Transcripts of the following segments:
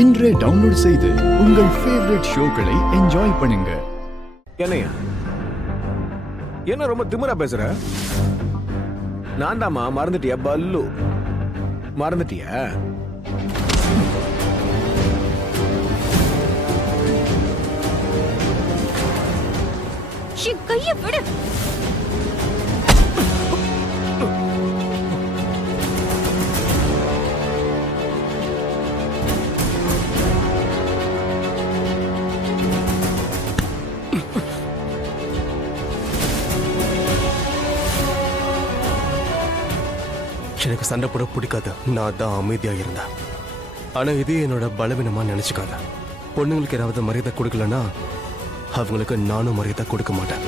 இன்றே டவுன்லோட் செய்து உங்கள் ஃபேவரட் ஷோக்களை என்ஜாய் பண்ணுங்க. என்னையா என்ன ரொம்ப திமிரா பேசுற? நான் தாமா மறந்துட்டியா? பல்லு மறந்துட்டியா? கைய விடு. எனக்கு சண்டை போட பிடிக்காது. நான் தான் அமைதியா இருந்தேன். ஆனா இது என்னோட பலவீனமா நினைச்சுக்காத. பொண்ணுங்களுக்கு ஏதாவது மரியாதை கொடுக்கலன்னா அவங்களுக்கு நானும் மரியாதை கொடுக்க மாட்டேன்.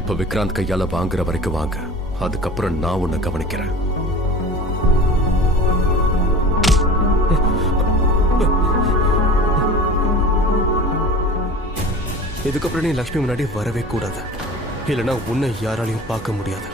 இப்ப விக்ராந்த் கையால வாங்குற வரைக்கும் வாங்க. அதுக்கப்புறம் நான் உன்னை கவனிக்கிறேன். இதுக்கப்புறம் நீ லட்சுமி முன்னாடி வரவே கூடாது. இல்லைன்னா உன்னை யாராலையும் பார்க்க முடியாது.